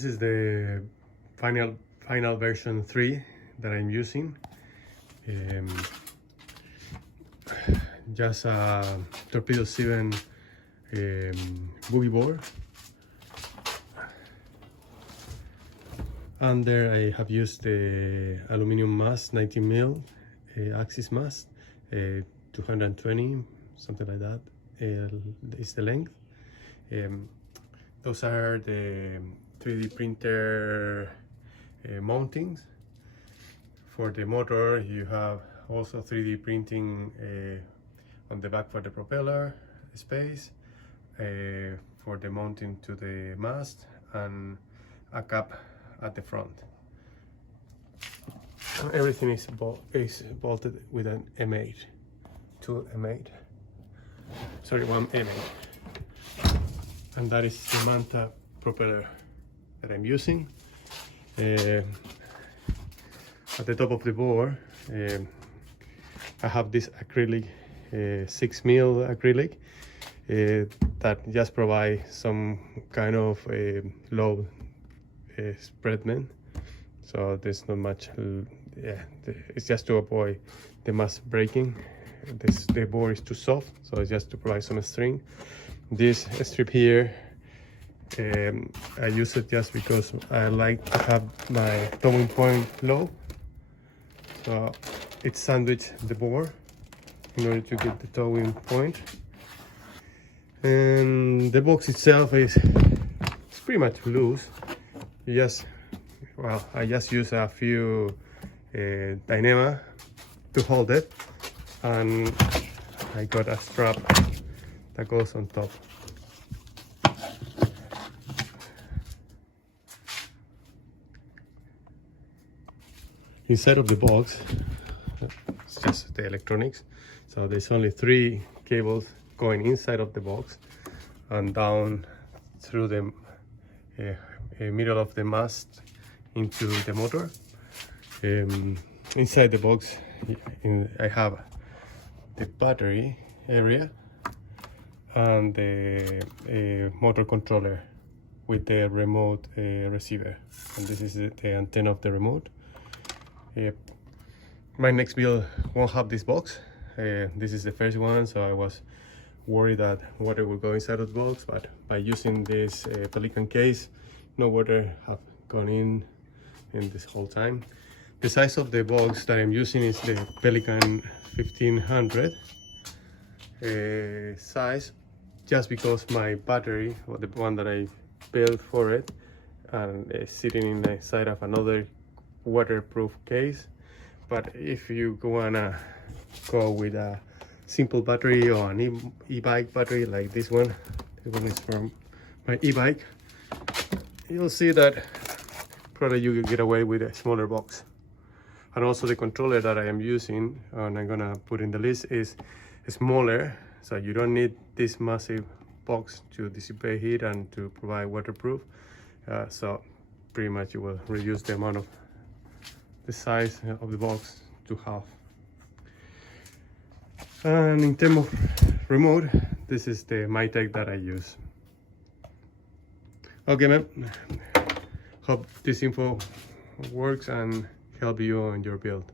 This is the final version 3 that I'm using. Just a Torpedo 7 boogie board. Under I have used the aluminum mast, 19 mil axis mast, 220, something like that is the length. Those are the 3D printer mountings. For the motor, you have also 3D printing on the back for the propeller space, for the mounting to the mast, and a cap at the front. Everything is bolted with an M8, one M8. And that is the Manta propeller that I'm using. At the top of the board, I have this acrylic, 6 mil acrylic, that just provides some kind of low spreadment. So there's not much, it's just to avoid the mast breaking. The board is too soft, so it's just to provide some string. This strip here, I use it just because I like to have my towing point low, so it sandwiches the board in order to get the towing point. And the box itself it's pretty much loose. I just use a few Dyneema to hold it, and I got a strap that goes on top. Inside of the box, it's just the electronics. So there's only 3 cables going inside of the box and down through the middle of the mast into the motor. Inside the box, I have the battery area and the motor controller with the remote receiver, and this is the antenna of the remote. My next build won't have this box. This is the first one, so I was worried that water will go inside of the box, but by using this Pelican case, no water have gone in this whole time. The size of the box that I'm using is the Pelican 1500 size, just because my battery, or the one that I built for it, and sitting inside of another waterproof case. But if you wanna go with a simple battery or an e-bike battery like this one is from my e-bike, you'll see that probably you can get away with a smaller box. And also the controller that I am using, and I'm gonna put in the list, is smaller, so you don't need this massive box to dissipate heat and to provide waterproof. So pretty much you will reduce the amount of the size of the box to half. And in terms of remote, this is the MyTech that I use. Okay, man. Hope this info works and help you on your build.